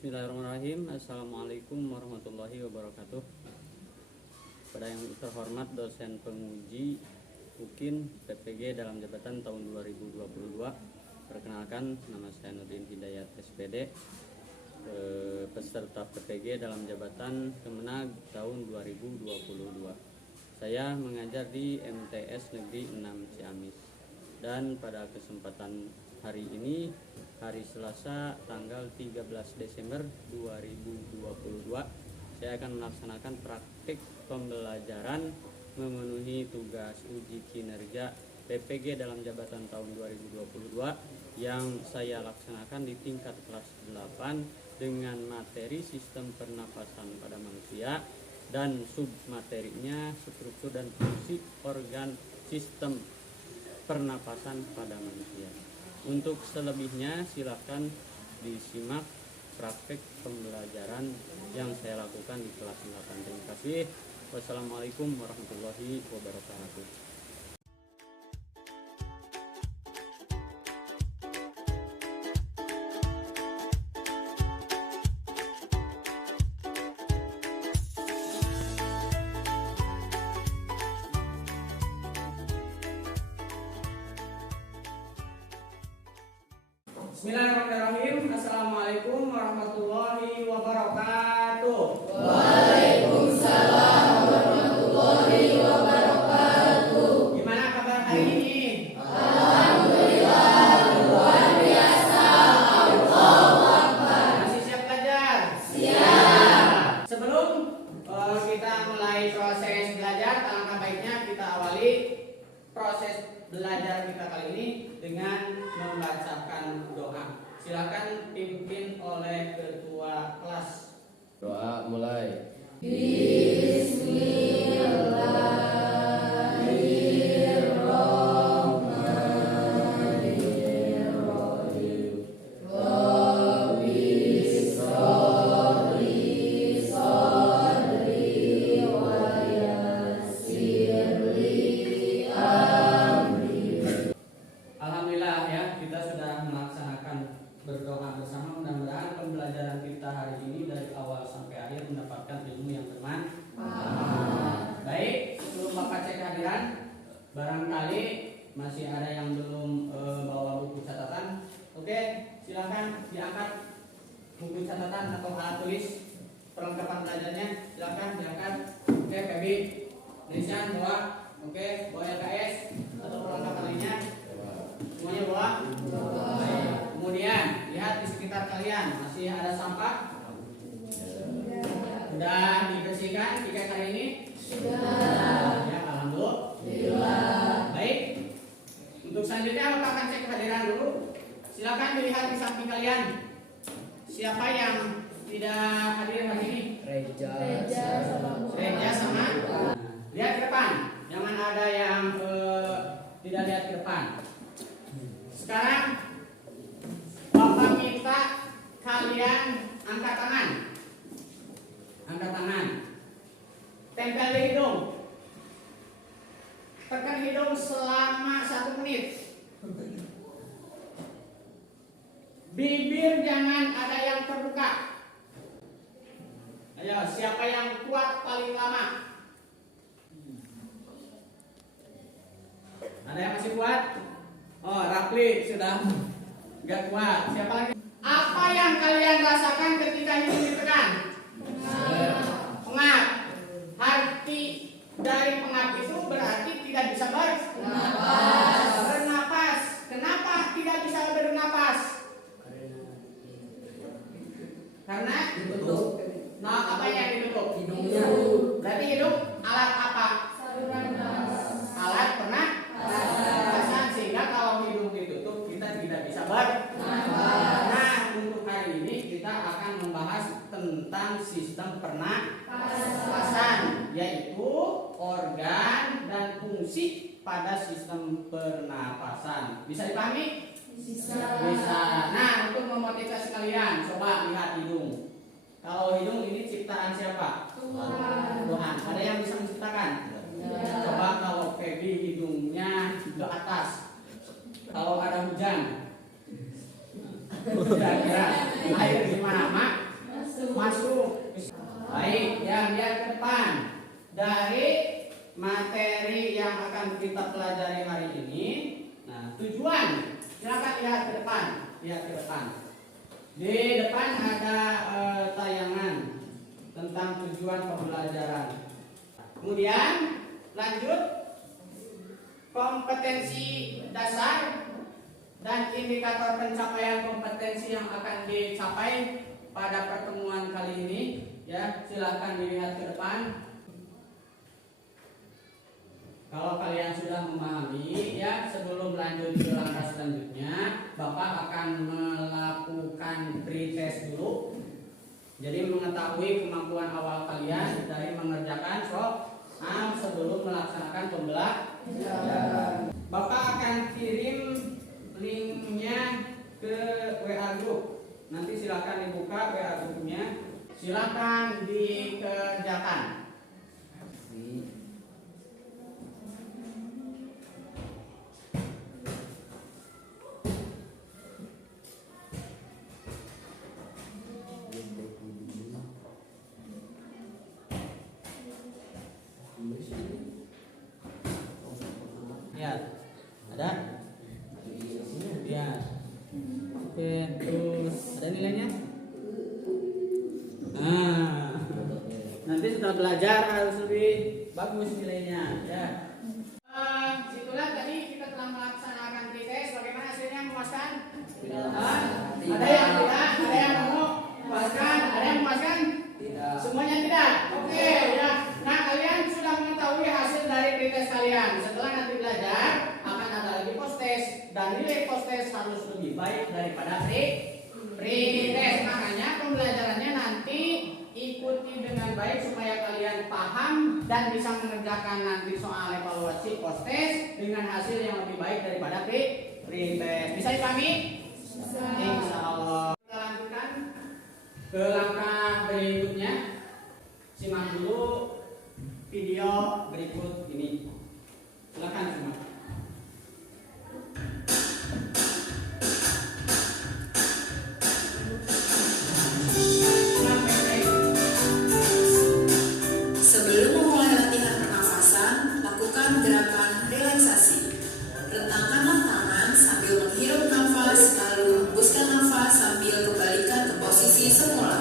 Bismillahirrahmanirrahim. Assalamualaikum warahmatullahi wabarakatuh. Pada yang terhormat dosen penguji UKIN PPG dalam jabatan tahun 2022. Perkenalkan, nama saya Nurdin Hidayat SPD, peserta PPG dalam jabatan Kemenag tahun 2022. Saya mengajar di MTS Negeri 6 Ciamis. Dan pada kesempatan hari ini, hari Selasa tanggal 13 Desember 2022, saya akan melaksanakan praktik pembelajaran memenuhi tugas uji kinerja PPG dalam jabatan tahun 2022 yang saya laksanakan di tingkat kelas 8 dengan materi sistem pernapasan pada manusia dan submaterinya struktur dan fungsi organ sistem pernapasan pada manusia. Untuk selebihnya silakan disimak praktek pembelajaran yang saya lakukan di kelas 8. Terima kasih. Wassalamualaikum warahmatullahi wabarakatuh. Bismillahirrahmanirrahim. Assalamualaikum warahmatullahi wabarakatuh. Waalaikumsalam warahmatullahi wabarakatuh. Gimana kabar hari ini? Alhamdulillah luar biasa. Allahu Akbar. Masih siap belajar? Siap. Sebelum kita mulai proses belajar, alangkah baiknya kita awali proses belajar kita kali ini dengan membacakan doa. Silakan dipimpin oleh ketua kelas. Doa mulai. Bismillahirrahmanirrahim. Rabbi sholli sholli wa yassirli amri. Alhamdulillah ya, kita sudah melaksanakan berdoa bersama. Mudah-mudahan pembelajaran kita hari ini dari awal sampai akhir mendapatkan ilmu yang bermanfaat. Baik, sebelum Bapak cek kehadiran, barangkali masih ada yang belum bawa buku catatan. Oke, silakan diangkat buku catatan atau alat tulis perlengkapan belajarnya. Silakan diangkat. Oke, Febi, Nishan bawa. Oke, bawa LKS atau perlengkapan lainnya. Semuanya bawa? Baik. Kemudian lihat di sekitar kalian masih ada sampah? Sudah dibersihkan tiga kali ini? Sudah. Ya, alhamdulillah. Baik. Untuk selanjutnya Bapak akan cek kehadiran dulu. Silakan dilihat di samping kalian. Siapa yang tidak hadir hari ini? Reja sama. Lihat ke depan. Jangan ada yang tidak lihat ke depan. Sekarang Bapak minta kalian angkat tangan. Angkat tangan. Tempel di hidung. Tekan hidung selama 1 menit. Bibir jangan ada yang terbuka. Ayo, siapa yang kuat paling lama? Ada yang masih kuat? Oh, Rapli sudah gak kuat. Siapa lagi? Apa yang kalian rasakan ketika hidung ditekan? Pengap. Arti dari pengap itu berarti tidak bisa bernapas. Kenapa tidak bisa bernapas? Karena ditutup. Nah, apa yang ditutup? Hidungnya. Berarti hidung alat apa? Alat pernapasan, sehingga kalau hidung ditutup kita tidak bisa bernapas. Nah, untuk hari ini kita akan membahas tentang sistem pernapasan, yaitu organ dan fungsi pada sistem pernapasan. Bisa dipahami? Bisa. Nah, untuk memotivasi kalian, coba lihat hidung. Kalau hidung ini ciptaan siapa? Tuhan. Ada yang bisa menciptakan? Coba kalau Feby hidungnya ke atas. Kalau ada hujan, kira-kira air di mana, Mak? Baik, yang lihat ke depan. Dari materi yang akan kita pelajari hari ini, nah tujuan, silakan lihat ke depan, lihat ke depan. Di depan ada tayangan tentang tujuan pembelajaran. Kemudian lanjut kompetensi dasar dan indikator pencapaian kompetensi yang akan dicapai pada pertemuan kali ini. Ya, silakan dilihat ke depan. Kalau kalian sudah memahami, ya sebelum lanjut ke langkah selanjutnya, Bapak akan melakukan pretest dulu. Jadi mengetahui kemampuan awal kalian dari mengerjakan soal sebelum melaksanakan pembelajaran. Bapak akan kirim linknya ke WA group. Nanti silakan dibuka WA grupnya. Silakan dikerjakan. Ya, ada? Ya. Oke, terus ada nilainya? Nah, nanti setelah belajar harus lebih bagus nilainya, ya. Itulah tadi kita telah melaksanakan pretest. Bagaimana hasilnya, memuaskan? Ada yang tidak? Ada yang mau memuaskan? Ada yang memuaskan? Tidak. Semuanya tidak. Oke, ya. Nah, kalian sudah mengetahui hasil dari pretest kalian. Setelah nanti belajar akan ada lagi post test dan nilai post test harus lebih baik daripada pretest. Makanya pembelajarannya nanti ikuti dengan baik supaya kalian paham dan bisa mengerjakan nanti soal evaluasi post test dengan hasil yang lebih baik daripada pretest. Bisa dipahami? Insya Allah. Kita lanjutkan ke langkah berikutnya. Simak dulu video berikut ini. Silakan simak. Sebelum memulai latihan pernafasan, lakukan gerakan relaksasi. Rentangkanlah tangan sambil menghirup nafas, lalu hembuskan nafas sambil kembalikan ke posisi semula.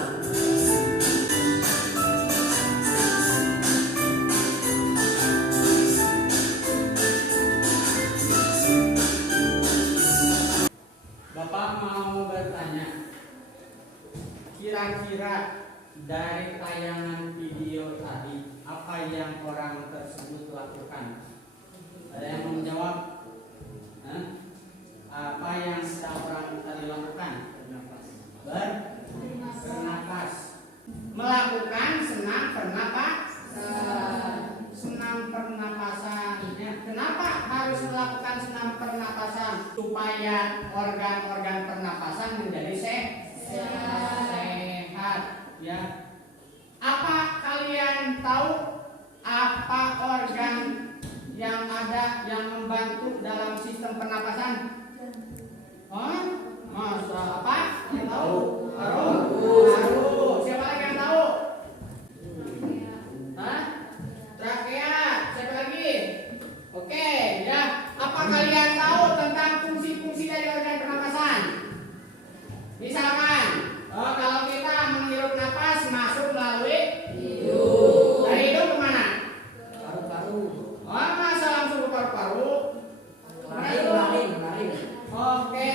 Bapak mau bertanya, kira-kira dari tayangan video tadi apa yang orang tersebut lakukan? Ada yang mau menjawab? Apa yang sedang orang tadi lakukan? Bernafas. Melakukan senam pernapasan. Senam pernapasan. Ya, kenapa harus melakukan senam pernapasan? Supaya organ-organ pernapasan menjadi sehat. Ya. Apa kalian tahu apa organ yang ada yang membantu dalam sistem pernapasan? Masa apa? Yang tahu? Paru. Siapa lagi yang tahu? Trakea. Siapa lagi? Oke, ya. Apa kalian tahu tentang fungsi-fungsi dari organ pernapasan? Misalkan, kalau kita menghirup napas masuk melalui hidung. Dari hidung kemana? Paru-paru. Masa langsung ke paru-paru? Kemarin. Oke,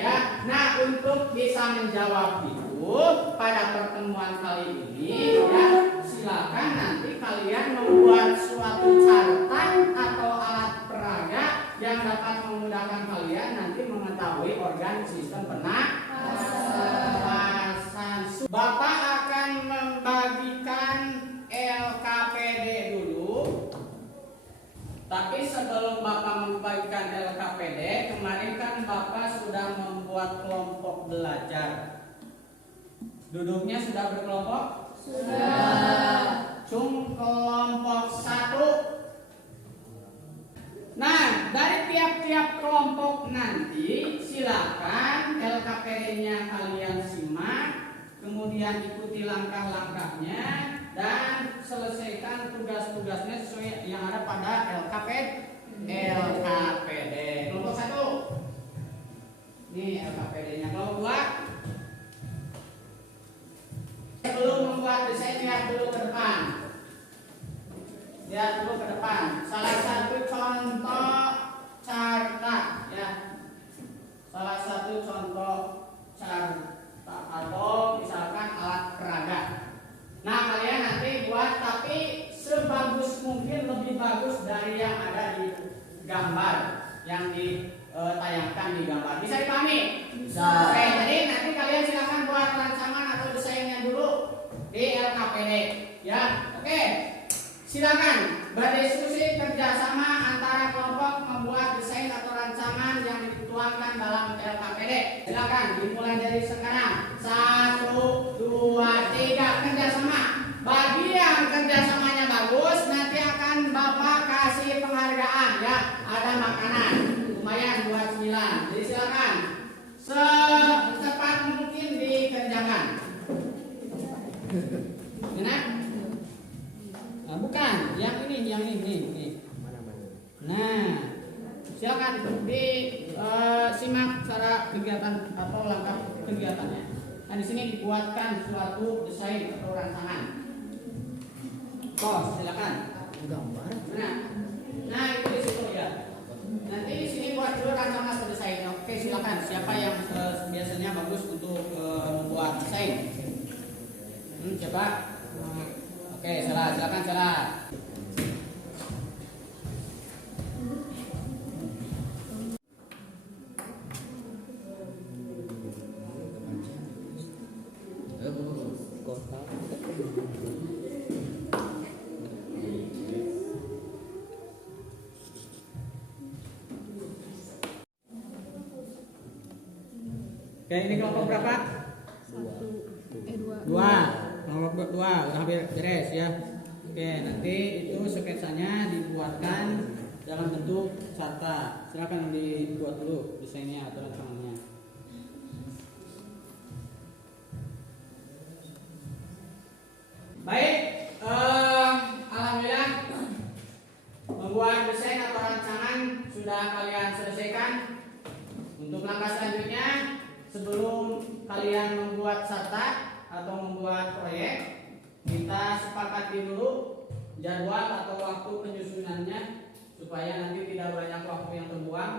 ya. Nah, untuk bisa menjawab itu pada pertemuan kali ini, ya, silakan nanti kalian membuat suatu catatan atau alat peraga yang dapat memudahkan kalian nanti mengetahui organ sistem pernapasan. Bapak akan membagikan LKPD dulu. Tapi sebelum Bapak membagikan LKPD, kemarin kan Bapak sudah membuat kelompok belajar. Duduknya sudah berkelompok? Sudah. Kelompok 1. Nah, dari tiap-tiap kelompok nanti silakan LKPD-nya kalian simak. kemudian ikuti langkah-langkahnya dan selesaikan tugas-tugasnya sesuai yang ada pada LKPD. Kelompok 1. Ini LKPD-nya. Kelompok 2. Sebelum membuat desain lihat dulu ke depan. Lihat dulu ke depan. Salah satu contoh carta ya. Salah satu contoh carta atau misalkan alat peraga. Nah, kalian nanti buat tapi sebagus mungkin, lebih bagus dari yang ada di gambar yang ditayangkan di gambar. Bisa dipahami? Bisa. Oke, jadi nanti kalian silakan buat rancangan atau desainnya dulu di LKPD ya. Oke, silakan berdiskusi kerjasama antara kelompok membuat desain atau rancangan yang dituangkan dalam LKPD. Silakan dimulai dari sekarang. 1, 2, 3 kerjasama. Bagi yang kerjasamanya bagus, nanti akan Bapak kasih penghargaan ya. Ada makanan lumayan buat 9. Jadi silakan secepat mungkin dikerjakan. Enak? Nah, bukan, yang ini. Nah, silakan simak cara kegiatan atau langkah kegiatannya. Nah, di sini dibuatkan suatu desain atau rancangan. Silakan. Gambar. Nah, itu di situ ya. Nanti di sini buat dulu rancangan atau desain. Oke, silakan. Siapa yang biasanya bagus untuk membuat desain? Coba. Oke, silakan salah. Oke, ini kelompok berapa? 2. Kelompok 2 udah hampir beres ya. Oke, nanti itu sketsanya dibuatkan dalam bentuk carta. Silakan dibuat dulu desainnya atau rancangannya. Baik, alhamdulillah membuat desain atau rancangan sudah kalian selesaikan. Untuk langkah selanjutnya, sebelum kalian membuat carta atau membuat proyek, kita sepakati dulu jadwal atau waktu penyusunannya supaya nanti tidak banyak waktu yang terbuang.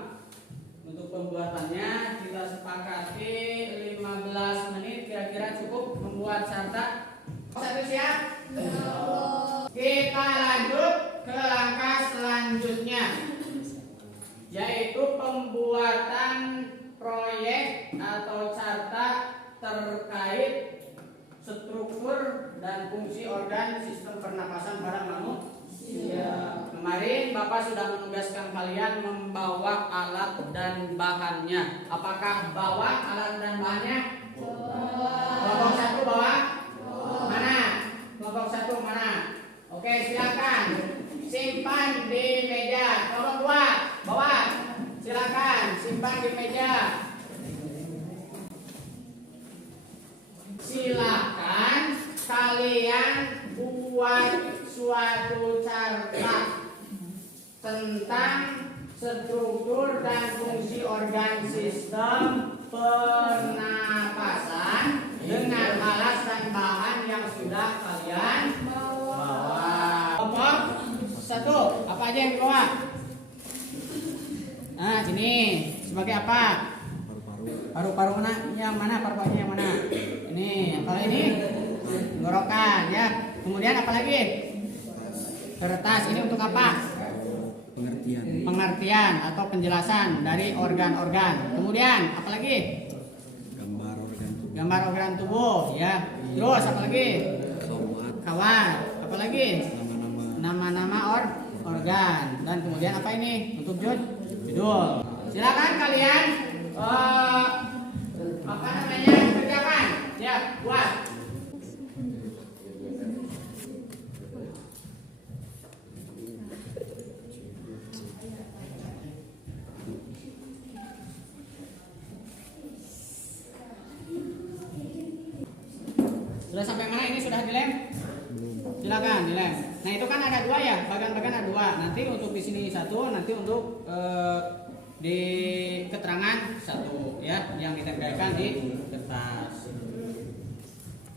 Untuk pembuatannya kita sepakati 15 menit kira-kira cukup membuat carta. Satu siap? Kita lanjut ke langkah selanjutnya, yaitu pembuatan proyek atau carta terkait struktur dan fungsi organ sistem pernapasan pada manusia. Kemarin Bapak sudah menugaskan kalian membawa alat dan bahannya. Apakah bawa alat dan bahannya? Kelompok 1 bawa? Mana? Kelompok 1 mana? Oke, silakan simpan di meja. Kelompok 2 bawa? Silakan simpan di meja. Silakan kalian buat suatu carta tentang struktur dan fungsi organ sistem pernapasan dengan alat dan bahan yang sudah kalian bawa. Kelompok 1, apa aja yang dibawa? Nah, sini sebagai apa? Paru-paru mana? Yang mana paru-parunya yang mana? Ini, kalau ini tenggorokan ya. Kemudian apa lagi? Kertas. Ini untuk apa? Pengertian atau penjelasan dari organ-organ. Kemudian apa lagi? Gambar organ tubuh ya. Terus apa lagi? Kawat. Apa lagi? Nama-nama organ. Dan kemudian apa ini? Untuk judul. Silakan kalian kerjakan ya, buat. Sudah sampai mana ini, sudah dilem? Silakan dilem. Nah itu kan ada dua ya, bagian-bagian ada dua. Nanti untuk di sini satu, nanti untuk di keterangan satu ya, yang ditempelkan di kertas.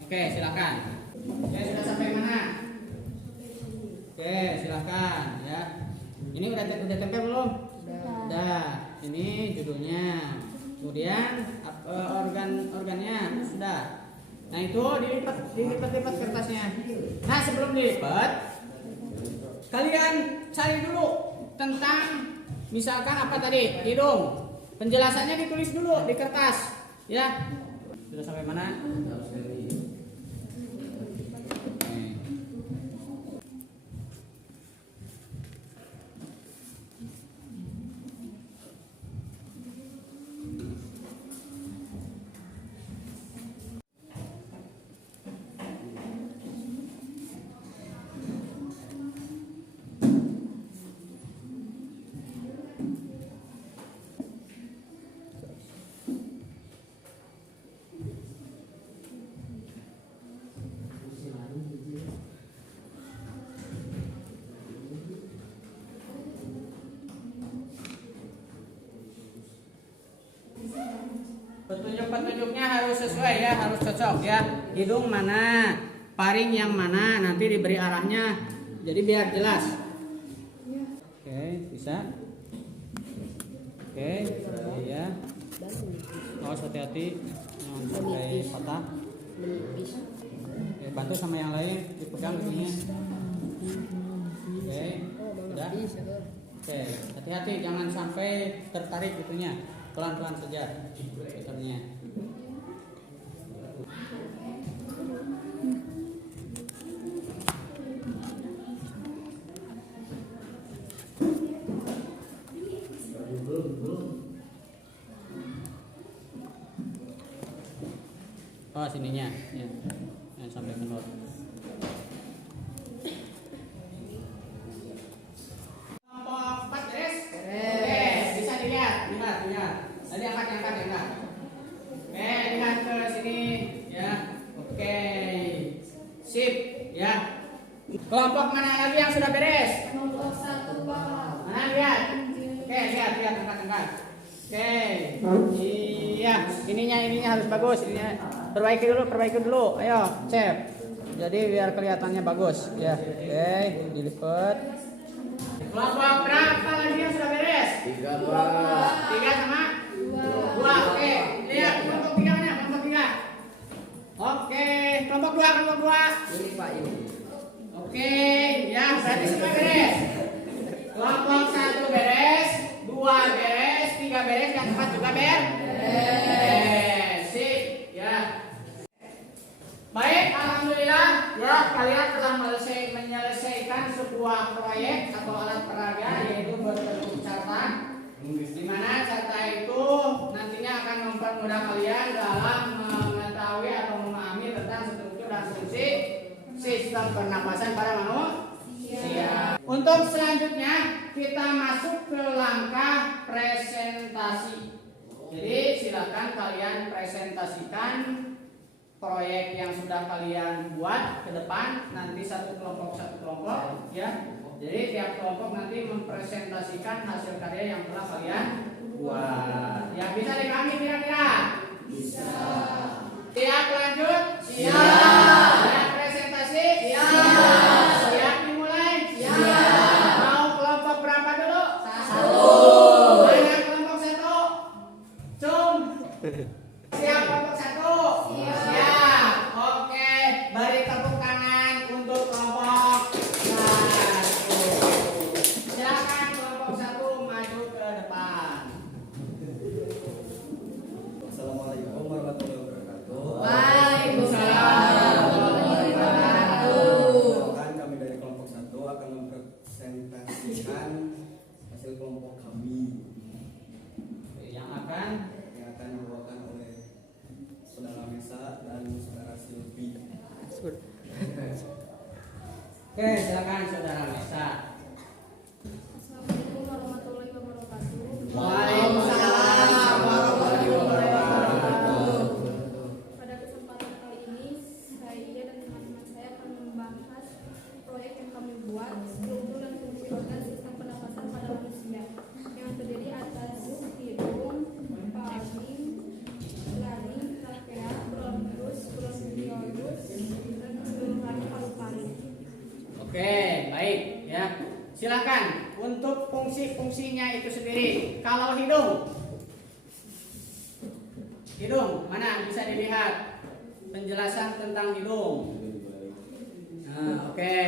Oke silakan. Oke sudah sampai mana? Oke silakan ya. Ini udah tempel belum? Udah. Ini judulnya. Kemudian organnya sudah. Nah itu dilipat kertasnya. Nah sebelum dilipat, kalian cari dulu tentang misalkan apa tadi, hidung. Penjelasannya ditulis dulu di kertas, ya. Sudah sampai mana? Petunjuk-petunjuknya harus sesuai ya, harus cocok ya. Hidung mana, paring yang mana, nanti diberi arahnya. Jadi biar jelas. Oke, bisa. Oke, ya. Awas hati-hati, jangan sampai patah. Oke, bantu sama yang lain, dipegang ininya. Oke, udah. Oke, hati-hati jangan sampai tertarik itunya. Pelan-pelan saja putarnya. Oh sininya ya. Yang sampai kendor. Tadi angkat. Oke, lihat ke sini ya. Oke. Sip ya. Kelompok mana lagi yang sudah beres? Kelompok 1 Pak. Mana lihat? Oke, lihat angkat. Oke. Iya, ininya harus bagus. Ininya perbaiki dulu. Ayo, cek. Jadi biar kelihatannya bagus ya. Oke, dilipat. Kelompok berapa lagi yang sudah beres? 3 Pak. 3 sama 2. Oke, lihat kelompok 3 mana? Kelompok 3. Oke, kelompok 2. Ini Pak ini. Oke, ya berarti semua beres. Kelompok 1 beres, 2 beres, 3 beres, yang 4 juga beres. Sip, ya. Baik, alhamdulillah ya kalian telah menyelesaikan sebuah proyek atau alat peraga yaitu berbentuk catatan. Di mana carta itu nantinya akan mempermudah kalian dalam mengetahui atau memahami tentang struktur dan fungsi sistem pernapasan pada manusia. Untuk selanjutnya kita masuk ke langkah presentasi. Jadi silakan kalian presentasikan proyek yang sudah kalian buat ke depan, nanti satu kelompok ya. Jadi tiap kelompok nanti mempresentasikan hasil karya yang telah kalian buat. Yang bisa dipahami kira-kira? Bisa. Siap lanjut? Siap. Siap presentasi? Siap. Siap dimulai? Siap. Mau kelompok berapa dulu? 1. Mana kelompok 1? Cum. Siap kelompok 1? Siap. Oke, beri tepuk tangan untuk kelompok 1. Silakan kelompok 1 maju ke depan. Assalamualaikum warahmatullahi wabarakatuh. Waalaikumsalam warahmatullahi wabarakatuh. Kan kami dari kelompok 1 akan mempresentasikan hasil kelompok kami Yang akan dibawakan oleh saudara Mesa dan saudara Silvi. Oke, silakan saudara Mesa. Assalamualaikum warahmatullahi wabarakatuh. Waalaikumsalam warahmatullahi wabarakatuh. Pada kesempatan kali ini saya silakan untuk fungsi-fungsinya itu sendiri. Kalau hidung mana bisa dilihat penjelasan tentang hidung. Nah, oke.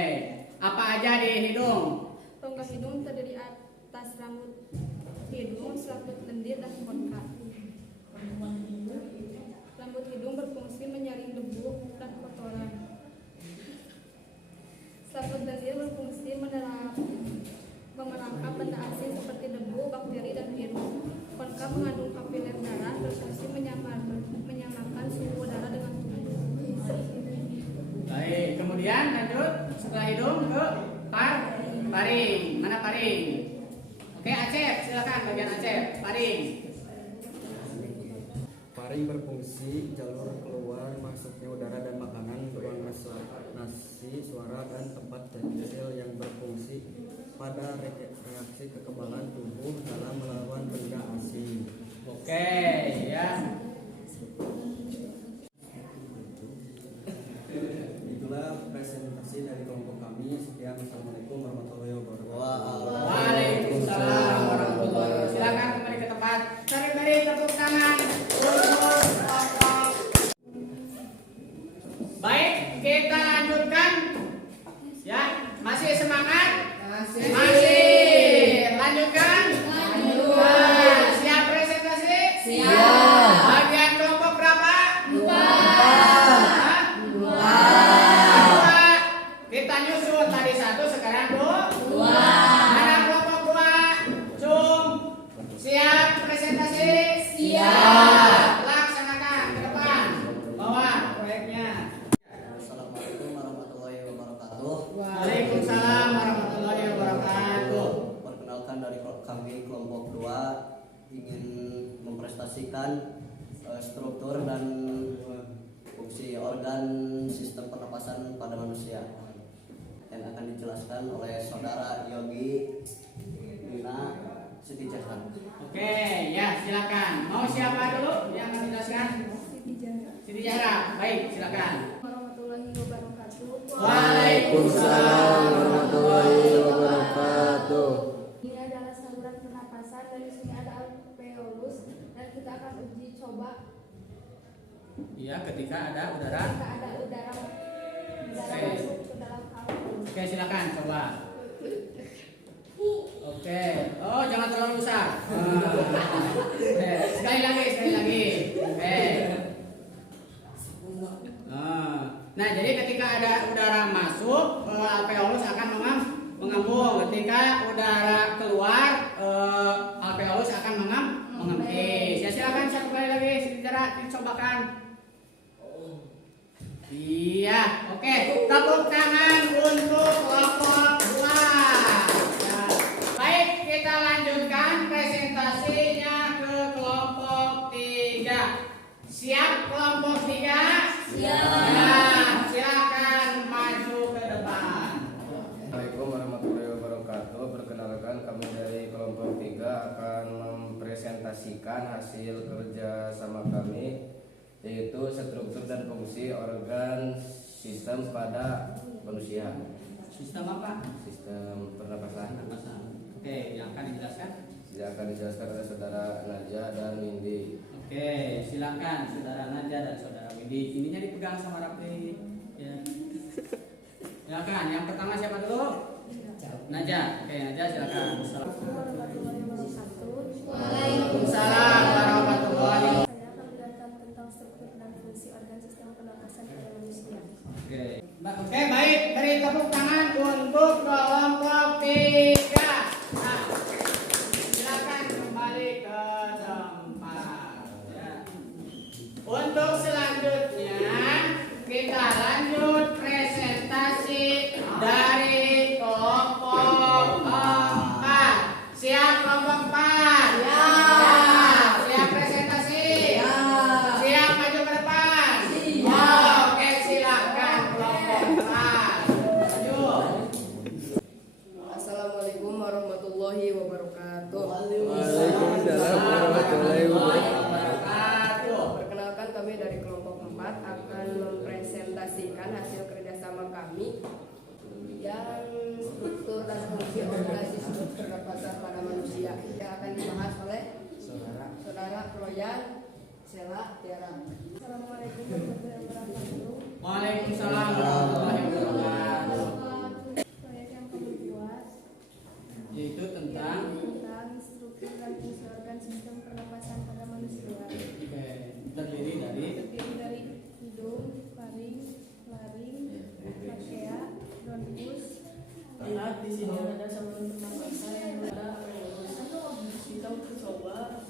Apa aja di hidung? Rongga hidung terdiri atas rambut hidung, selaput lendir, dan konkap. Rambut hidung berfungsi menyaring debu dan kotoran. Selaput lendir berfungsi menangkap benda asing seperti debu, bakteri, dan virus. Konkap mengandung kapiler darah, berfungsi menyamakan suhu udara dengan tubuh. Baik, kemudian lanjut setelah hidung ke paring. Mana paring? Oke, Acep, silakan bagian Acep. Paring. Paring berfungsi jalur keluar masuknya udara dan makanan, ruang nasi, suara, dan tempat tensil yang berfungsi pada reaksi kekebalan tubuh dalam melawan benda asing. Oke, ya. Itulah presentasi dari kelompok kami. Sekian, assalamualaikum warahmatullahi wabarakatuh. Waalaikumsalam warahmatullahi wabarakatuh. Silakan kembali ke tempat. Beri tepuk tangan untuk kelompok. Baik, kita lanjutkan. Ya, masih semangat? Masih. Lanjutkan? Lanjutkan. Siap presentasi? Siap. Bagian kelompok berapa? Dua. Kita nyusul tadi satu, sekarang dua. Mana kelompok dua? Cum. Siap presentasi? Siap. Laksanakan ke depan. Bawa proyeknya. Assalamualaikum warahmatullahi wabarakatuh. Waalaikumsalam warahmatullahi wabarakatuh. Perkenalkan dari kami kelompok 2 ingin mempresentasikan struktur dan fungsi organ sistem pernapasan pada manusia yang akan dijelaskan oleh saudara Yogi Nina Siti Jahran. Oke, ya silakan. Mau siapa dulu yang akan menjelaskan? Siti Jahra. Baik, silakan. Warahmatullahi wabarakatuh. Waalaikumsalam warahmatullahi wabarakatuh. Ini adalah saluran pernapasan, dan di sini ada alveolus, dan kita akan uji coba Iya, ketika ada udara. jika ada udara masuk ke dalam alveolus. Oke, silakan coba. Oke. Oh, jangan terlalu besar. Oke, sekali lagi. Oke. Nah, jadi ketika ada udara masuk, alveolus akan mengembung. Ketika udara keluar, alveolus akan mengempis. Ya silakan, saya kembali lagi secara dicobakan. Iya, oke. Tepuk tangan untuk kelompok 2. Ya. Baik, kita lanjutkan presentasinya ke kelompok 3. Siap kelompok 3? Siap. Ya, silakan maju ke depan. Assalamualaikum warahmatullahi wabarakatuh. Perkenalkan, kami dari kelompok 3 akan mempresentasikan hasil kerja sama kami, yaitu struktur dan fungsi organ sistem pada manusia. Sistem apa? Sistem pernapasan. Oke, yang akan dijelaskan? Yang akan dijelaskan oleh saudara Naja dan Windy. Oke, silakan saudara Naja dan saudara Windy. Ininya dipegang sama Rafi. Ya. Silakan. Yang pertama siapa dulu? Naja. Oke, Naja silakan. Waalaikumsalam warahmatullahi wabarakatuh. Saya akan menjelaskan tentang struktur dan fungsi organ sistem pernapasan pada manusia. Oke, baik. Beri tepuk tangan untuk kelompok 3. Nah, silakan kembali ke tempat. Ya. Untuk selanjutnya kita lanjut presentasi dari kelompok 4. Siap kelompok 4? Ya. Siap presentasi? Ya. Siap maju ke depan? Oke, silakan kelompok 4. Maju. Assalamualaikum yang akan dibahas oleh Saudara Kroyan Sela Tiara. Assalamualaikum warahmatullahi wabarakatuh. Waalaikumsalam warahmatullahi wabarakatuh. Proyek yang kami buat Yaitu tentang struktur dan fungsi organ sistem pernapasan pada manusia. terdiri dari hidung, faring, laring, trachea, bronkus. Lihat di sini ada saluran pernapasan yang ada kita coba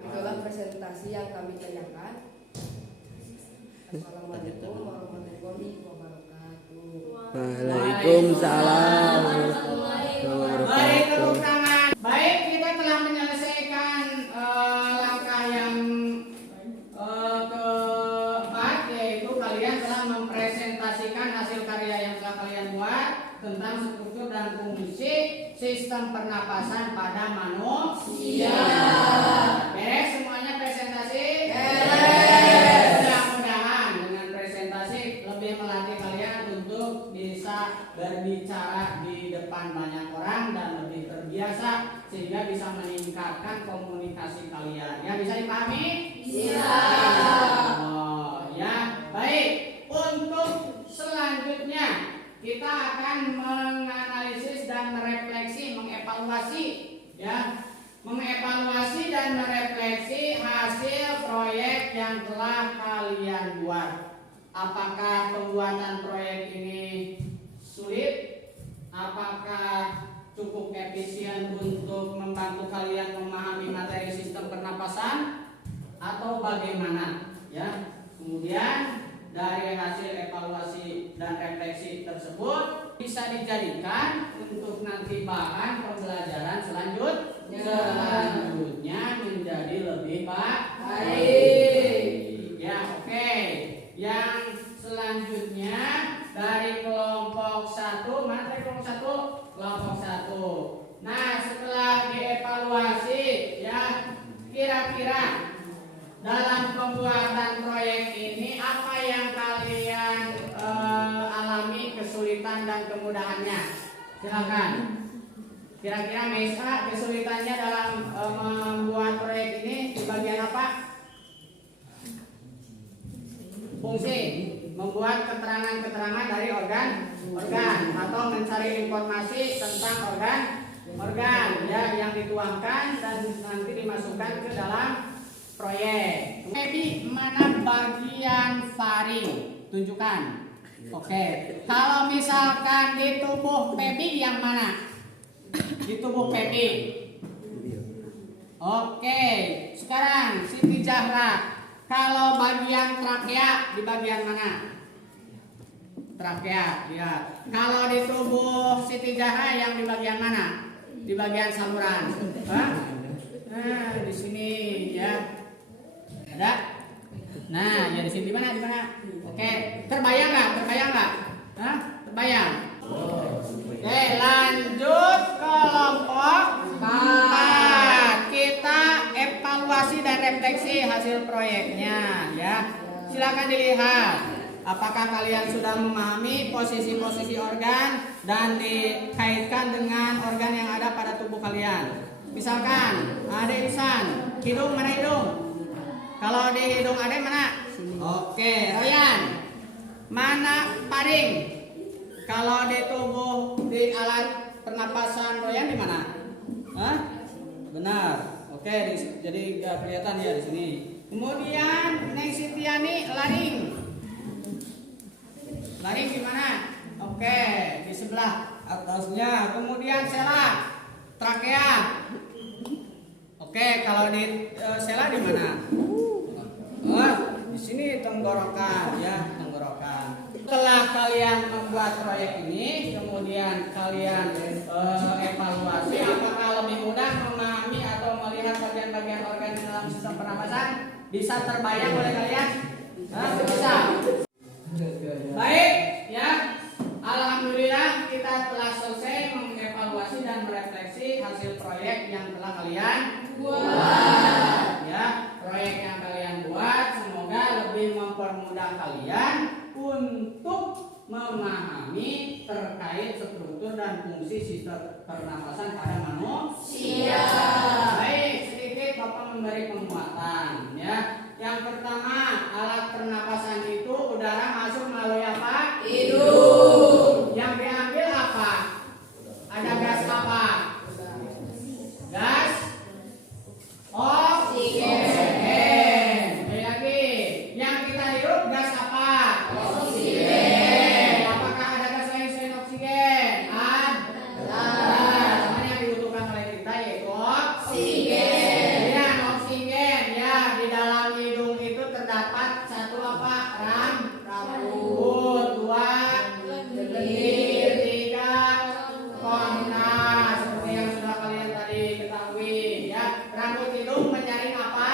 itulah presentasi yang kami tanyakan. Assalamualaikum warahmatullahi wabarakatuh. Waalaikumsalam Baik, warahmatullahi tepuk wabarakatuh. tangan. Baik, kita telah menyelesaikan langkah yang keempat, yaitu kalian telah mempresentasikan hasil karya yang telah kalian buat tentang struktur dan fungsi sistem pernapasan pada manusia. Beres semuanya presentasi? Mudah-mudahan dengan presentasi lebih melatih kalian untuk bisa berbicara di depan banyak orang dan lebih terbiasa sehingga bisa meningkatkan komunikasi kalian. Ya, bisa dipahami? Bisa. Oh, ya, baik. Untuk selanjutnya kita akan menganalisis dan merefleksi, mengevaluasi, ya, mengevaluasi dan merefleksi hasil proyek yang telah kalian buat. Apakah pembuatan proyek ini sulit? Apakah cukup efisien untuk membantu kalian memahami materi sistem pernapasan atau bagaimana? Ya, kemudian dari hasil evaluasi dan refleksi tersebut bisa dijadikan untuk nanti bahan pembelajaran selanjutnya menjadi lebih baik. Ya, oke. Yang selanjutnya dari kelompok 1, mana dari kelompok 1? Kelompok 1. Nah, setelah dievaluasi, ya, kira-kira dalam pembuatan proyek ini apa yang kalian alami kesulitan dan kemudahannya? Silakan. Kira-kira Mesa kesulitannya dalam membuat proyek ini di bagian apa? Fungsi, membuat keterangan-keterangan dari organ atau mencari informasi tentang organ ya yang dituangkan dan nanti dimasukkan ke dalam proyek. Pebi, mana bagian faring? Tunjukkan. Oke. Kalau misalkan di tubuh Pebi yang mana? Di tubuh Pebi. Oke. Sekarang Siti Zahra. Kalau bagian trakea di bagian mana? Trakea, lihat. Kalau di tubuh Siti Zahra yang di bagian mana? Di bagian saluran. Hah? Nah, di sini ya. Ada? Nah, ya di sini di mana? Oke, terbayang nggak? Hah? Terbayang? Oke, lanjut kelompok 4. Kita evaluasi dan refleksi hasil proyeknya, ya. Silakan dilihat. Apakah kalian sudah memahami posisi-posisi organ dan dikaitkan dengan organ yang ada pada tubuh kalian? Misalkan, ada Ihsan, hidung mana hidung? Kalau di hidung Ade mana? Oke, Royan. Mana paring? Kalau di tubuh di alat pernapasan Royan di mana? Hah? Benar. Oke, jadi nggak kelihatan ya di sini. Kemudian Neng Sitiani laring. Laring di mana? Oke, di sebelah atasnya. Kemudian Sela, trakea. Oke, kalau di Sela di mana? Oh, di sini tenggorokan ya, tenggorokan. Setelah kalian membuat proyek ini, kemudian kalian evaluasi apakah lebih mudah memahami atau melihat bagian-bagian organ di dalam sistem pernapasan? Bisa terbayang oleh kalian? Bisa. Baik, ya. Alhamdulillah kita telah selesai mengevaluasi dan merefleksi hasil kalian buat. Ya, proyek yang kalian buat semoga lebih mempermudah kalian untuk memahami terkait struktur dan fungsi sistem pernapasan pada manusia. Baik, sedikit Bapak memberi penguatan ya. Yang pertama, alat pernapasan itu udara masuk melalui apa? Hidung. Yang diambil apa? Ada gas apa? Gas oksigen. Sekali lagi, yang kita hirup gas apa? Oksigen. Apakah ada gas lain selain oksigen? Ada. Cuman yang dibutuhkan oleh kita yaitu oksigen. Kemudian oksigen ya, di dalam hidung itu terdapat satu apa? Rambut, dua lendir, tiga kontak, seperti yang sudah kalian tadi ketahui ya. Rambut hidung menyaring apa?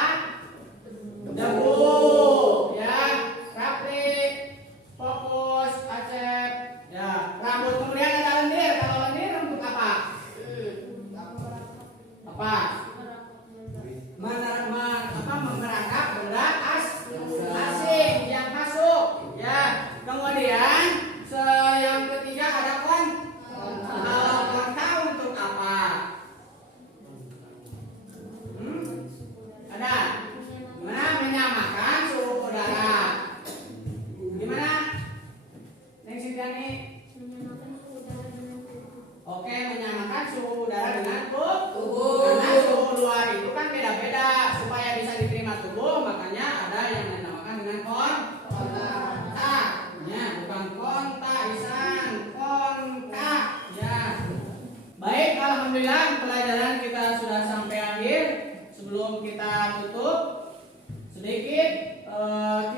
Debu ya. Rapli, fokus, Acep ya. Rambut, kemudian ada lendir. Kalau lendir untuk apa? Apa? Memerangkap benda asing yang masuk ya. Kemudian yang ketiga ada kontak untuk apa? Ada gimana? Menyamakan suhu udara. Gimana Neng Sintiani? Oke, menyamakan suhu udara dengan tubuh. Karena suhu luar itu kan beda-beda. Supaya bisa diterima tubuh, makanya ada yang dinamakan dengan kontak. Ya, bukan kontak, Isan. Kontak. Ya. Baik, alhamdulillah pelajaran kita sudah sampai akhir. Sebelum kita tutup, sedikit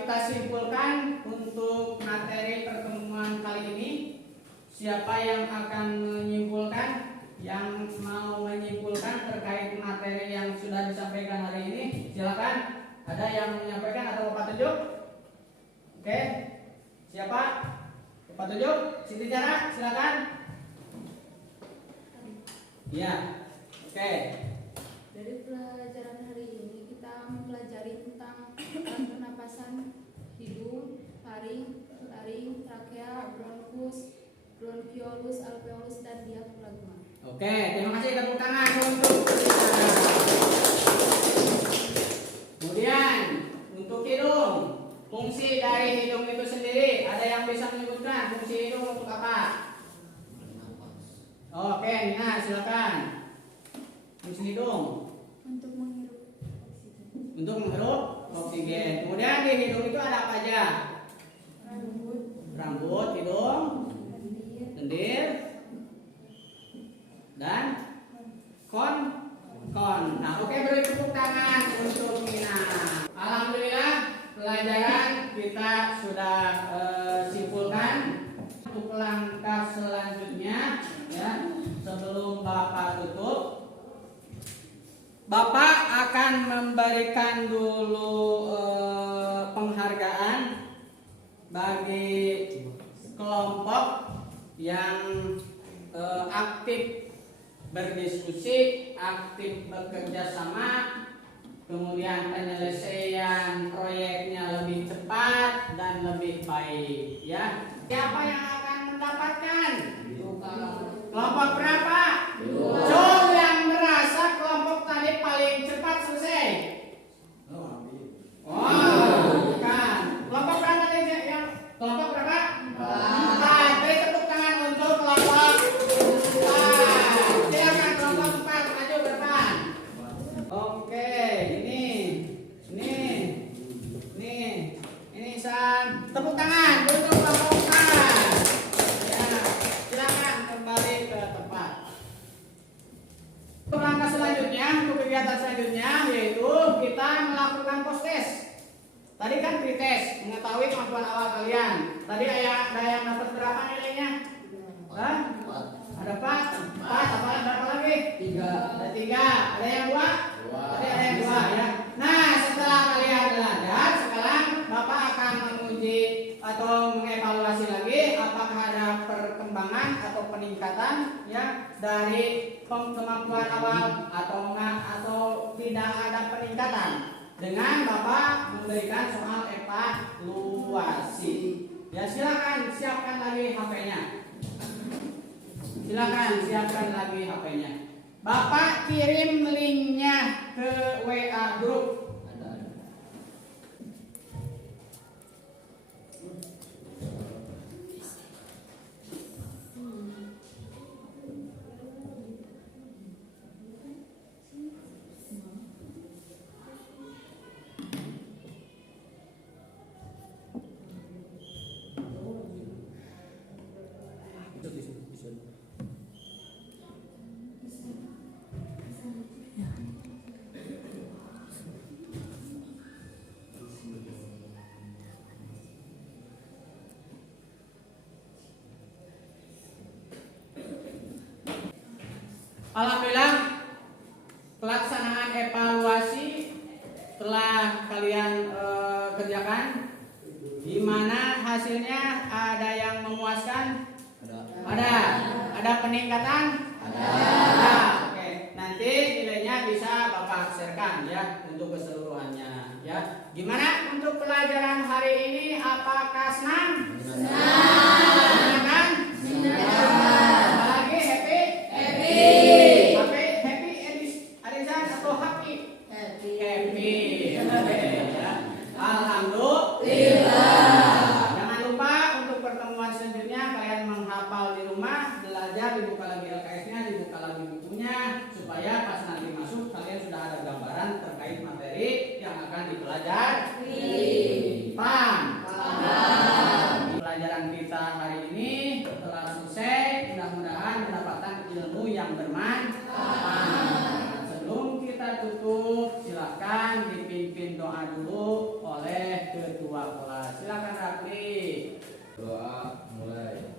kita simpulkan untuk materi pertemuan kali ini. Siapa yang akan menyimpulkan? Yang mau menyimpulkan terkait materi yang sudah disampaikan hari ini, silakan. Ada yang menyampaikan atau Bapak tunjuk? Oke, siapa? Bapak tunjuk? Siti Jara, silakan. Ya, oke. Dari pelajaran hari ini kita mempelajari tentang alat pernapasan hidung, laring, trakea, bronkus, bronkiolus, alveolus, dan diafragma. Oke, terima kasih, tepuk tangan untuk pembicara. Kemudian untuk hidung, fungsi dari hidung itu sendiri, ada yang bisa menyebutkan fungsi hidung untuk apa? Oke, Nina silakan. Fungsi hidung Untuk menghirup oksigen. untuk menghirup oksigen. Kemudian di hidung itu ada apa aja? Rambut, hidung, lendir, dan kon. Nah, oke, beri tepuk tangan untuk Nina. Alhamdulillah pelajaran kita sudah simpulkan. Untuk langkah selanjutnya ya, sebelum Bapak tutup, Bapak akan memberikan dulu penghargaan bagi kelompok yang aktif berdiskusi, aktif bekerja sama, kemudian penyelesaian proyeknya lebih cepat dan lebih baik ya. Siapa yang akan mendapatkan? Kelompok berapa? 2. Jom yang merasa kelompok tadi paling cepat selesai. Bukan. Kelompok berapa tadi? Kelompok berapa? 4. Beri tepuk tangan untuk kelompok 4. Silakan kelompok 4 maju ke depan. Oke, ini San. Tepuk tangan untuk kelompok 4. Ya, silakan kembali ke tempat. Untuk langkah selanjutnya, untuk kegiatan selanjutnya yaitu kita melakukan post test. Tadi kan pretest, mengetahui kemampuan awal kalian. Tadi ada yang dapat berapa nilainya? Hah? Ada 4. Berapa lagi? 3. Ada 3. Ada yang 2? Tadi ada yang 2 ya. Nah, setelah kalian belajar, sekarang Bapak akan menguji atau mengevaluasi lagi apakah ada perkembangan pengembangan atau peningkatan ya dari kemampuan awal atau tidak ada peningkatan dengan Bapak memberikan soal evaluasi. Ya silakan siapkan lagi HP-nya. Silakan siapkan lagi HP-nya. Bapak kirim linknya ke WA grup. Alhamdulillah pelaksanaan evaluasi telah kalian kerjakan, di mana hasilnya ada yang memuaskan, ada peningkatan, ada. Oke, nanti nilainya bisa Bapak sharekan ya untuk keseluruhannya ya. Gimana untuk pelajaran hari ini? Apakah senang? Senang kan? Apalagi happy? Happy Adizan atau happy? Happy. Ya. Alhamdulillah. Jangan lupa untuk pertemuan selanjutnya kalian menghafal di rumah, belajar, dibuka lagi LKS-nya, dibuka lagi bukunya, supaya pas nanti masuk kalian sudah ada gambaran terkait materi yang akan dipelajari. Paham? Pelajaran kita hari ini telah selesai. Mudah-mudahan mendapatkan ilmu yang bermanfaat. Sebelum kita tutup, silakan dipimpin doa dulu oleh ketua kelas. Silakan Rafli. Doa mulai.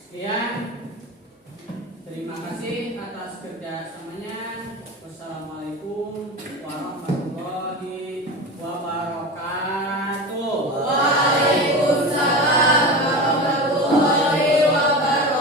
Sekian. Terima kasih atas kerjasamanya. Wassalamualaikum warahmatullahi wabarakatuh. Waalaikumsalam warahmatullahi wabarakatuh.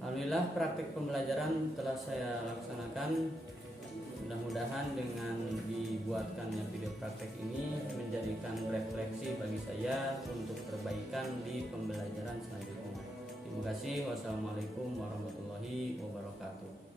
Alhamdulillah praktik pembelajaran telah saya laksanakan. Mudah-mudahan dengan dibuatkannya video praktek ini menjadikan refleksi bagi saya untuk perbaikan di pembelajaran selanjutnya. Terima kasih. Wassalamualaikum warahmatullahi wabarakatuh.